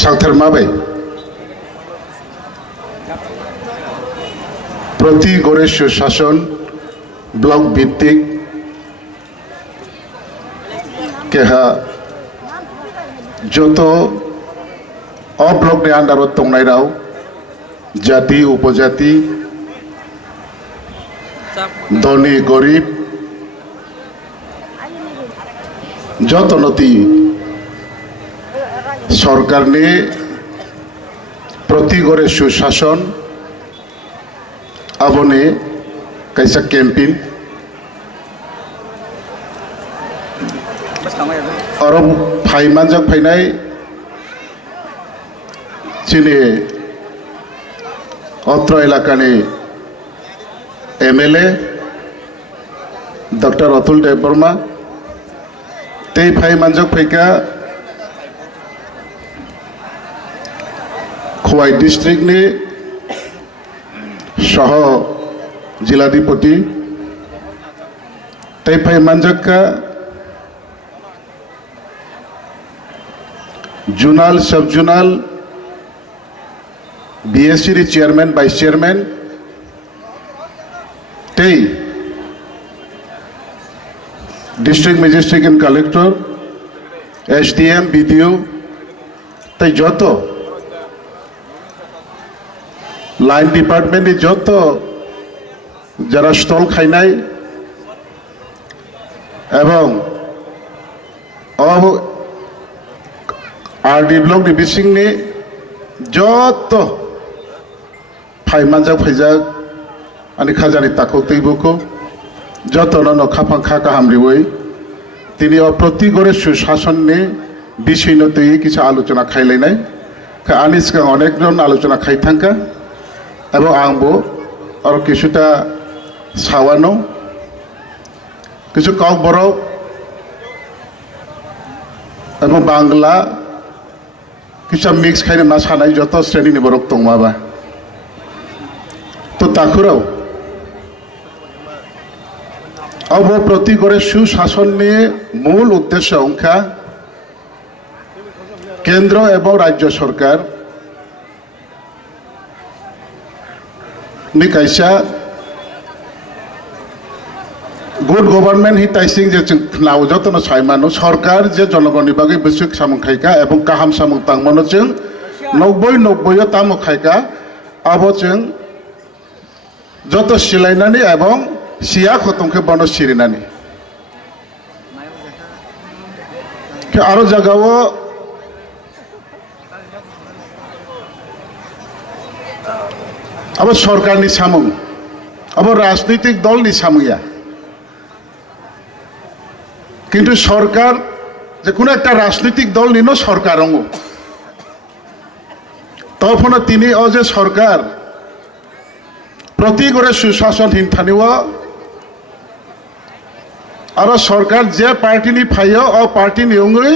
সাঁথের মাবে প্রতি গড়ে সুশাসন ব্লক ভিত্তিক কেহা যত অব্লকनि आन्दाराव तंनाय राव जाति उपजाति धनी गरीब जतनती सरकारनि प्रति गड़े सुशासन आबने कैसा कैंपेन और फाइमानजों फैनाय चीनी अत्र इलाकानि एमएलए डॉक्टर अतुल देवबर्मा ते फाइमानजों फैका खोवाई डिस्ट्रिक्ट नि सह जिलाधिपति ते फाइमानजों का जुनाल सब जुनाल बीएससी चेयरमैन वाइस चेयरमैन ते district magistrate and collector SDM BDO ते जत लाइन डिपार्टमेंट नि जत जरा स्टल खाइनाय एवं आरडी ब्लक डिविजन नि जत फाइमानजों फैजाक आनी खाजानि ताको तैबुको जतन खाफांखा गाहामरिवै तिनि प्रति गड़े सुशासन नि विषय तैयै किछु आलोचना खाइलायनाय आनि सिगां अनेक जन आलोचना खाइथांखा एवं आंबो और किछुटा सावानो किछु कक बरक एवं बांगला किसा मिक्स खाने मा सानाय जत श्रेणी बरक दं माबा तो ताखुराव अब प्रति गड़े सुशासन मूल उद्देश्य अंखा केंद्र एवं राज्य सरकार नि कैसा गुड गवर्नमेंट हि ताइसिं जे नाव जतन साइमानो सरकार जे जनगणनि बागै बिसुक सामखायका एवं काहाम सामं तांमनो जों 90 तामखायका आबो जों जत सिलायनानै एवं सिया खतंखे बन सिरिनानै के आरो जगाव अब सरकारनि सामं अब राजनैतिक दलनि सामया किन्तु सरकार जे कोनो एक राजनैतिक दल निनो सरकार तखन तिनि अजे सरकार प्रति गड़े सुशासन हिंथानिव और सरकार जे पार्टी नि फायो और पार्टी नि अंगै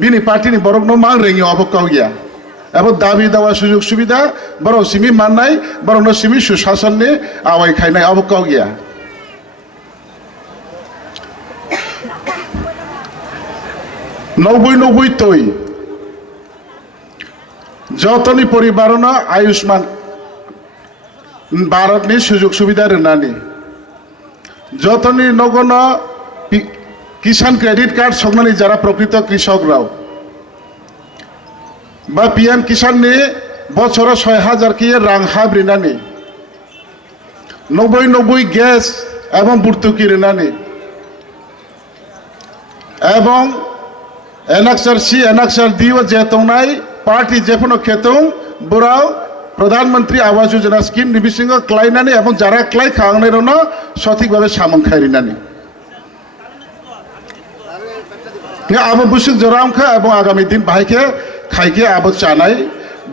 बिनि पार्टी नि बरक न मां रेंगी अबकाव गया एबो दाबी दावा सुजुग सुविधा बरक सिमि माननाय बरक न सिमि सुशासन नि आवाय खायनाय अबकाव गया 90 तय जतनी परिवार आयुष्मान भारत नि सुजुग सुविधा रोनानी जतनी नगन किसान क्रेडिट कार्ड संगनानी जरा प्रकृत कृषक राव बा पीएम किसान नि बछर 6000 की रां हाब्रिनानी 90 गैस एवं बुर्तुकी रोनानी एवं एनाक्सर सी एनाक्सर दिव जेतनाय पार्टी जेफोनो खेतों बुराव प्रधानमंत्री आवास योजना स्कीम निबिसिंग क्लाइनानी एवं जरा क्लाइ खांगनाय रनो सठिक भावे सामं खायरिनानी आबो बुसुक जरामखा एवं आगामी दिन बाहायके खायके आबो चानाय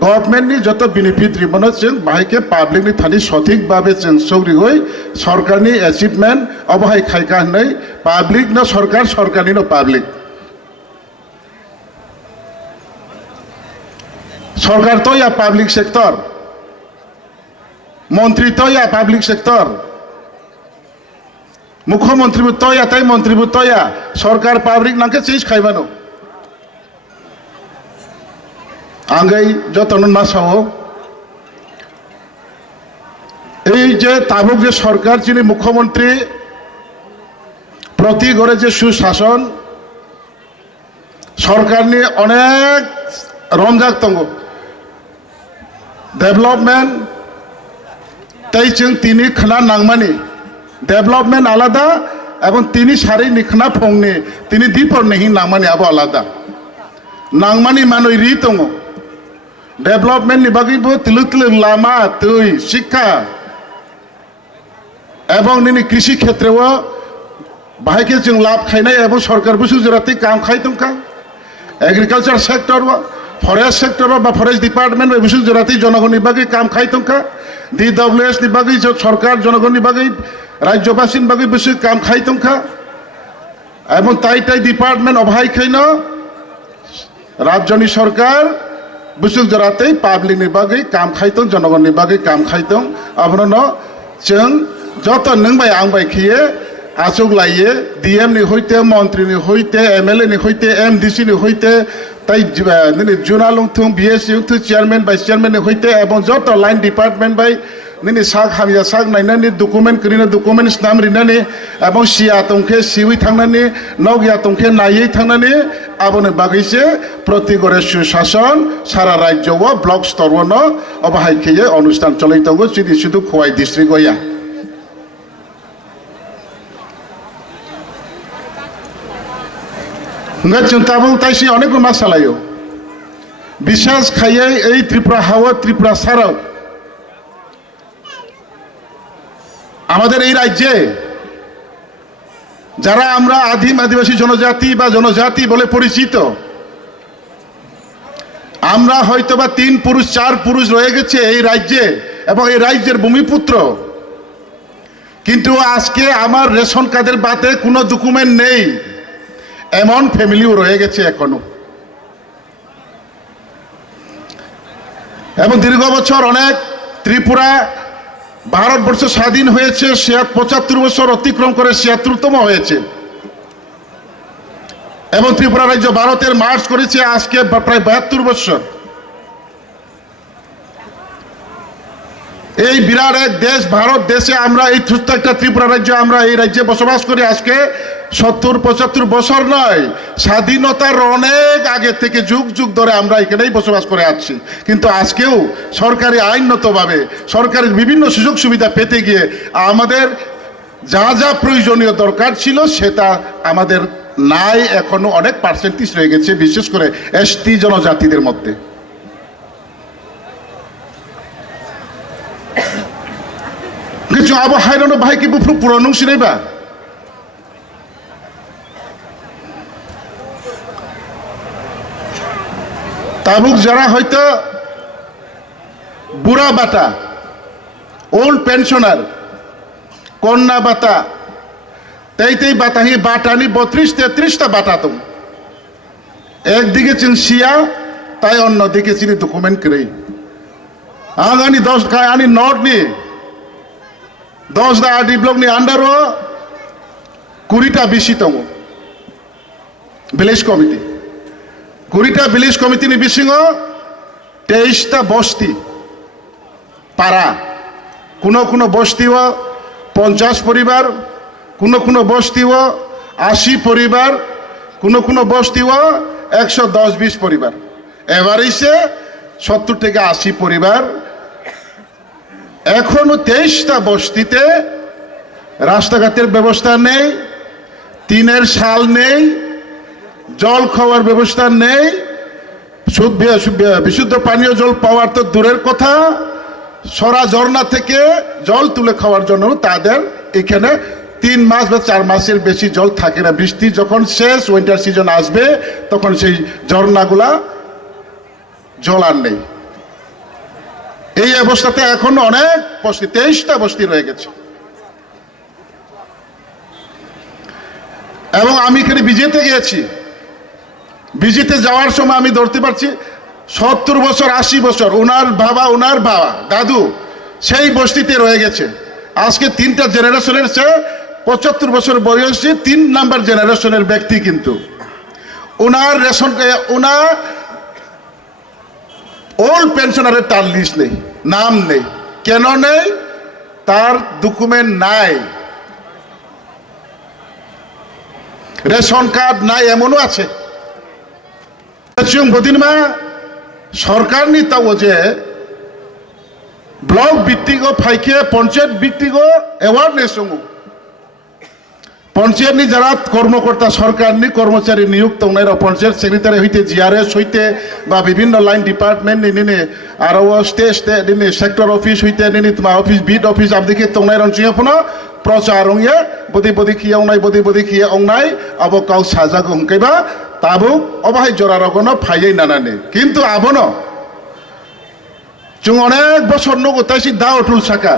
गवर्नमेंट नि जत बेनिफिट रिमनो जों बाहायके पब्लिक नि थानि सठिक भावे जों सौरिगय सरकार नि अचिवमेंट अबहाय खायका होननाय पब्लिक न सरकार सरकारनि न पब्लिक सरकार तो या पब्लिक सेक्टर मंत्री तो या पब्लिक सेक्टर मुख्यमंत्री तो या तई मंत्री तो या सरकार पब्लिक नाके चेंज खाइबानो আঙ্গাই যতন মাসাও এই যে তাবুক যে সরকার যিনি মুখ্যমন্ত্রী প্রতি ঘরে যে সুশাসন সরকার নিয়ে অনেক রমজাক তঙ্গ ডেভেলপমেন্ট তাই जों তিনি খানা নাংমানি ডেভেলপমেন্ট আলাদা এবং তিনি সারি নিখনা ফংনি তিনি দিপর নেহি নাংমানি আবো আলাদা নাংমানি মানুষ রি তঙ্গ ডেভেলপমেন্ট নি বাগিবো তিলু তিলু লামা তুই শিক্ষা এবং নিনি কৃষি ক্ষেত্রেও বাহাইকে जों লাভ খাইনাই এবং সরকার বুসু জরাতে কাম খাই তংকা এগ্রিকালচার সেক্টর ফরেস্ট সেক্টর বা ফরেস্ট ডিপার্টমেন্ট বুসু জরাতে জনগণের বাগে কাম খাই তংকা DWS नि बागै सरकार जनगणनि बागै राज्यबासिनि बागै बुसु काम खाई तंखा এবং তাই ডিপার্টমেন্ট অভাই খাইনো রাজ্যনি সরকার বুসুক জরাতেই পাবলিকনি বাগै কাম খাইতং জনগণनि बागै কাম খাইতং আবরনো जों যত নংবাই आंबाय खिये आसुक लाइए DM नि हইতে মন্ত্রী नि हইতে MLA नि हইতে MDC नि हইতে তাই জুনা লংথুং BSC লংথুং চেয়ারম্যান ভাইস চেয়ারম্যান नि हইতে এবং যত line department by Nini সাক হামিয়া সাক নাইনানি document করিনা ডকুমেন্টস নাম রিনানি এবং সিয়া তংখে সিউই থাংনানি নগিয়া তংখে নাইयै থাংনানি আবনে বাগैसे প্রতি ঘরে সুশাসন সারা রাজ্য ও ব্লক স্তরন অবহাই খেয়ে অনুষ্ঠান চলাই তঙ্গ সিদি শুধু খোয়াই ডিস্ট্রিক্ট হইয়া চিন্তাবল তাইসি অনেক মাসালায় বিশ্বাস খাইয়ে এই ত্রিপুরা হাওয়া ত্রিপুরাসারক আমাদের এই রাজ্যে যারা আমরা আদিম আদিবাসী জনজাতি বা জনজাতি বলে পরিচিত আমরা হয়তোবা 3 পুরুষ 4 পুরুষ রয়ে গেছে এই রাজ্যে এবং এই রাজ্যের ভূমিপুত্র কিন্তু আজকে আমার রেশন কার্ডের বাতে কোনো ডকুমেন্ট নেই এমন ফ্যামিলিও রয়ে গেছে এখনো এবং দীর্ঘ বছর অনেক ত্রিপুরা ভারতবর্ষ স্বাধীন হয়েছে 75 বছর অতিক্রম করে 76তম হয়েছে এবং ত্রিপুরা রাজ্য ভারতের মার্চ করেছে আজকে প্রায় 72 বছর এই বিরাট এক দেশ ভারত দেশে আমরা এই ছোট্ট একটা ত্রিপুরা রাজ্য আমরা এই রাজ্যে বসবাস করি আজকে 70-75 বছর নয় স্বাধীনতার অনেক আগে থেকে যুগ যুগ ধরে আমরা এখানেই বসবাস করে আসছি কিন্তু আজকেও সরকারি আইনগতভাবে সরকারের বিভিন্ন সুযোগ সুবিধা পেতে গিয়ে আমাদের যা যা প্রয়োজনীয় দরকার ছিল সেটা আমাদের নাই এখনো অনেক পার্সেন্টেজ রয়ে গেছে বিশেষ করে ST জনজাতিদের মধ্যে কিছু আবো হাইরানো ভাই কি বুফরু পুরানো সিনাইবা তাবুক যারা হয়তো বুড়া বাটা ওল্ড পেনশনার কন্যা বাতা তেই বাতাহি বাটানি 32-33টা বাটাতম একদিকে চিন সিয়া তাই অন্যদিকে চিনি ডকুমেন্ট করে আগানি 10 খায় আনি নট নি 10 দা আডি ব্লক নি আন্ডারও 20টা বিশিতম ভিলেজ কমিটি 20টা ভিলেজ কমিটি নি বিশিং 23টা বস্তি পাড়া কোনো বস্তিও 50 পরিবার কোনো বস্তিও 80 পরিবার কোনো বস্তিও 110-20 পরিবার এভারেজে 70 থেকে 80 পরিবার এখনো 23টা বস্তিতে রাস্তাঘাটের ব্যবস্থা নেই টিনের শাল নেই জল খাওয়ার ব্যবস্থা নেই বিশুদ্ধ পানীয় জল পাওয়ার তো দূরের কথা সরা ঝর্ণা থেকে জল তুলে খাওয়ার জন্য তাদের এখানে 3 মাস বা 4 মাসের বেশি জল থাকে না বৃষ্টি যখন শেষ উইন্টার সিজন আসবে তখন সেই ঝর্ণাগুলা জল আর নেই এই অবস্থাতে এখন অনেক বস্তি 23টা বস্তি রয়ে গেছে এবং আমি এখানে বিজেতে গিয়েছি বিজেতে যাওয়ার সময় আমি ধরতে পারছি 70 বছর 80 বছর ওনার বাবা দাদু সেই বস্তিতে রয়ে গেছে আজকে 3টা জেনারেশনের চেয়ে 75 বছর বয়সী 3 নাম্বার জেনারেশনের ব্যক্তি কিন্তু ওনার রেশন ওনার ওল্ড পেনশনারের তার লিস্ট নেই, নাম নেই। কেন নেই? তার ডকুমেন্ট নাই, রেশন কার্ড নাই, এমনও আছে। বদিনমা সরকারনি তাও যে ব্লক ভিত্তিক ফাইকে পঞ্চায়েত ভিত্তিক এওয়ারনেস দङ। পঞ্চায়েতনি যারা কর্মকর্তা সরকারনি কর্মচারী নিযুক্ত পঞ্চায়েত সেক্রেটারি হইতে জিআরএস হইতে বা বিভিন্ন লাইন ডিপার্টমেন্ট নিনে আর স্টেট সেক্টর অফিস হইতে নিনে তোমার অফিস বিট অফিস আপদিকে তংনাই রঞ্চিয়াপনা প্রচার অংয়ে বদি বদি খিয়াংনাই বদি বদি খিয়া অংনাই আব কাউ সাজাগো হংকাইবা তাবুক অবাহাই জরা রগনো ফাইयै নানানে। কিন্তু আবনো जों अनेक बছর नगो ताइसि दा अटुल साका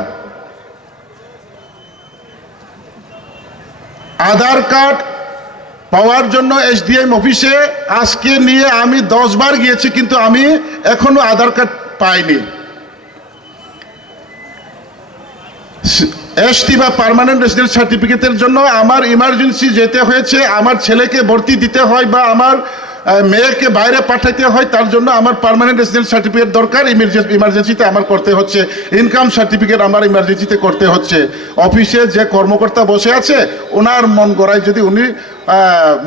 आधार कार्ड पाওয়ার জন্য এসডিএম অফিসে আজকে নিয়ে আমি 10 বার গিয়েছি, কিন্তু আমি এখনো আধার কার্ড পাইনি। এসটি বা পার্মানেন্ট রেসিডেন্ট সার্টিফিকেটের জন্য আমার ইমার্জেন্সি যেতে হয়েছে, আমার ছেলেকে ভর্তি দিতে হয় বা আমার মেয়েকে বাইরে পাঠাতে হয়, তার জন্য আমার পার্মানেন্ট রেসিডেন্ট সার্টিফিকেট দরকার, ইমার্জেন্সিতে আমার করতে হচ্ছে। ইনকাম সার্টিফিকেট আমার ইমার্জেন্সিতে করতে হচ্ছে। অফিসে যে কর্মকর্তা বসে আছে ওনার মন গড়ায় যদি উনি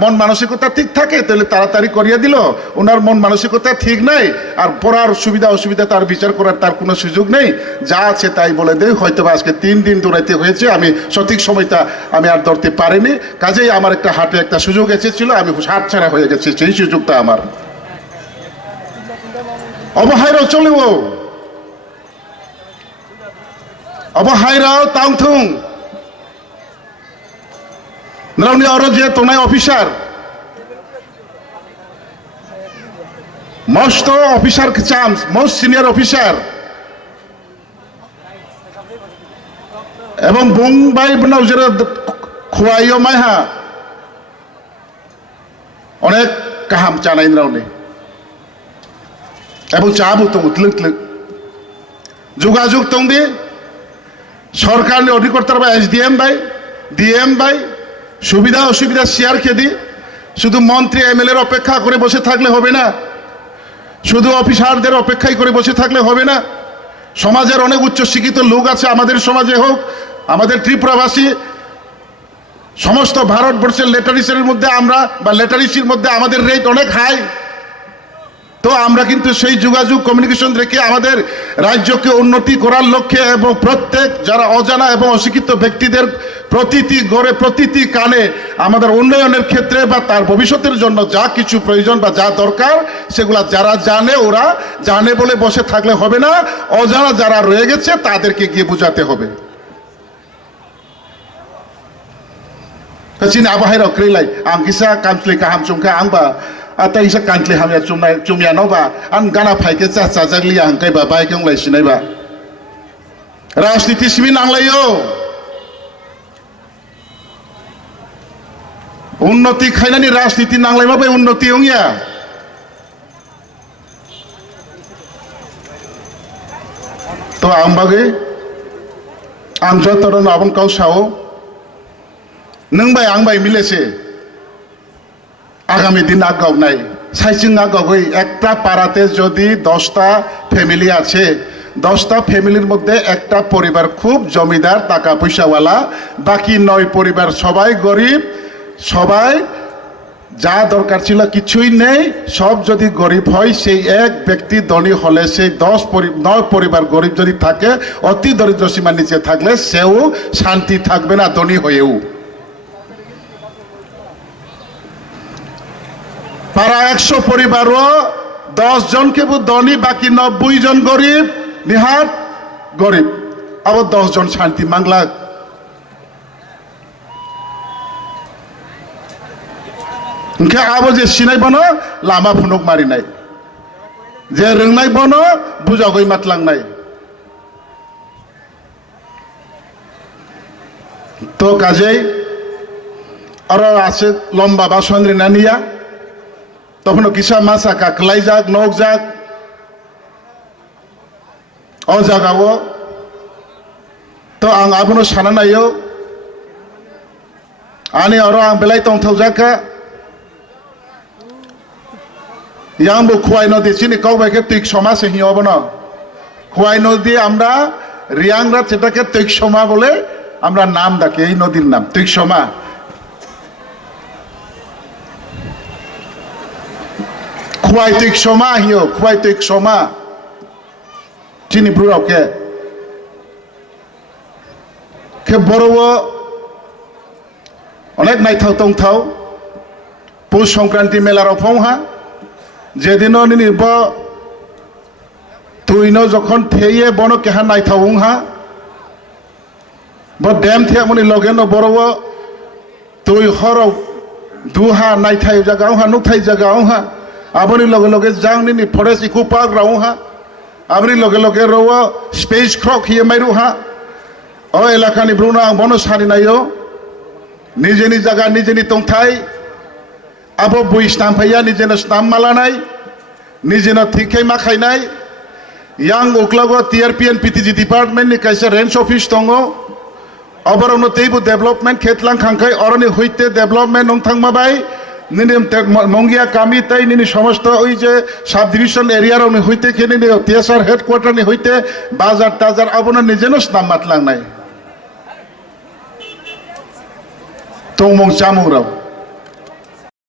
মন মানসিকতা ঠিক থাকে তাহলে তাড়াতাড়ি করিয়ে দিল, ওনার মন মানসিকতা ঠিক নাই আর পড়ার সুবিধা অসুবিধা তার বিচার করার তার কোনো সুযোগ নেই, যা আছে তাই বলে দেয়। হয়তো আজকে 3 দিন দৌড়াইতে হয়েছে, আমি সঠিক সময়টা আমি আর ধরতে পারিনি, কাজেই আমার একটা হাটে একটা সুযোগ এসেছিল, আমি হাট ছাড়া হয়ে গেছে সেই সুযোগটা আমার। অবহাইরাও চলেও অবহাইরাও তাংথুং নারাউনি আরো যে তোনাই officer most officer chance most senior officer এবং বুংবাই বনাও যেটা খোয়াইও মাইহা অনেক কাহাম চানাই নারাউনি এবং চাবু তো উতলুক যোগাযোগ তংদি সরকারনি অধিকর্তার বা এসডিএম ভাই ডিএম ভাই সুবিধা অসুবিধা শেয়ার খেদি শুধু মন্ত্রী এমএলএর অপেক্ষা করে বসে থাকলে হবে না, শুধু অফিসারদের অপেক্ষাই করে বসে থাকলে হবে না। সমাজের অনেক উচ্চশিক্ষিত লোক আছে, আমাদের সমাজে হোক আমাদের ত্রিপুরাবাসী সমস্ত ভারতবর্ষের লিটারেচারের মধ্যে আমরা বা লিটারেসির মধ্যে আমাদের রেট অনেক হাই। তো আমরা কিন্তু সেই যোগাযোগ কমিউনিকেশন রেখে আমাদের রাজ্যকে উন্নতি করার লক্ষ্যে এবং প্রত্যেক যারা অজানা এবং অশিক্ষিত ব্যক্তিদের প্রতিটি ঘরে প্রতিটি কানে আমাদের উন্নয়নের ক্ষেত্রে বা তার ভবিষ্যতের জন্য যা কিছু প্রয়োজন বা যা দরকার সেগুলা যারা জানে ওরা জানে বলে বসে থাকলে হবে না, অজানা যারা রয়ে গেছে তাদেরকে গিয়ে বোঝাতে হবে। চিনি আবহাওয়ার অক্রিলাই আম কিসা কামসলি কাহাম চুমকা আংবা आता इसा कांतले हामिया चुमिया नौबा आन गाना फाइके चाचा जागलिया हंकाइबा बाइक अंगलाय सिनाइबा राजनीति सिमी नांलायो उन्नति खाइनानि राजनीति नांलायमा बे उन्नति अंगिया तो आं बागै आं जतरन आबन काउसाओ नों बाय आं बाय मिलेसे आगामी दिन आगाव নাই সাইচিং আগাগই একটা পাড়াতে যদি 10টা ফ্যামিলি আছে 10টা ফ্যামিলির মধ্যে একটা পরিবার খুব জমিদার টাকা পয়সাওয়ালা, বাকি 9 পরিবার সবাই গরিব, সবাই যা দরকার ছিল কিছুই নেই, সব যদি গরিব হয় সেই এক ব্যক্তি ধনী হলে সেই 9 পরিবার গরিব যদি থাকে অতি দরিদ্র সীমার নিচে থাকলে সেও শান্তি থাকবে না ধনী হয়েও। পারা 100 পরিবারও 10 জন কেবল ধনী বাকি 90 জন গরিব নিহাত গরিব, আবার 10 জন শান্তি মাংলা। ইনকে আবো যে সিনাই বনো লামা ফুনুক মারি নাই, যে রোংনাই বনো বুঝাগই মাতলাংনাই। তো কাজেই আরো আছে লম্বা বাসন্দ্রী নানিয়া তখন কিসা মাসা কাকলাই যাক নক যাক অ জাগাও তো আং আবনো সানা নাইও আনি আরো আं বেলাই তংথাव जाका ইয়াংবো খোয়াই নদী চিনি কৌবাইকে তৈকসমা সে হিঁব না খোয়াই নদী আমরা রিয়াংরা সেটাকে তৈকসমা বলে আমরা নাম ডাকি এই নদীর নাম তৈকসমা খোয়াই তৈকসমা হিও খোয়াই তৈকসমা চিনি ব্রুরাওকে কে বড় অনেক নাইথাও টংথাও পৌষ সংক্রান্তি মেলার অফংহা যেদিনও নির্ব তুইনো যখন থেয়ে বন কেহা নাইথাউংহা ব ড্যাম থিয়া মনি লগে ন বড় তুই হর দুহা নাইথাই জাগাওহা নুথাই জাগাওহা আবনি লগে লগে যাং নিনি ফরেস্ট ইকো পার্ক রাউহা আবনি লগে লগে রও স্পেস ক্রক হিয়ে মাইরুহা ও এলাকানি ব্রুনা বন সারি নাইও নিজে নি জায়গা নিজে নি তংথাই আবো বই স্টাম্প হইয়া নিজে স্টাম্প মালা নাই নিজে ঠিকই মাখাই নাই ইয়াং উকলাগো টিআরপিএন পিটিজি ডিপার্টমেন্ট नि कैसे रेंज ऑफिस दंगो अबरनो तेबु डेवलपमेंट खेतलां खांखाय अरनि हইতে डेवलपमेंट नং थांमाबाय निनि मंगिया कामी ताई निनि समस्त ओই যে সাব ডিভিশন এরিয়ার नि হইতে কেনি টিএসআর হেডকোয়ার্টার नि হইতে বাজার টাজার আবনো নিজেনো স্নাম মাতলাং নাই তংমং চামুরাও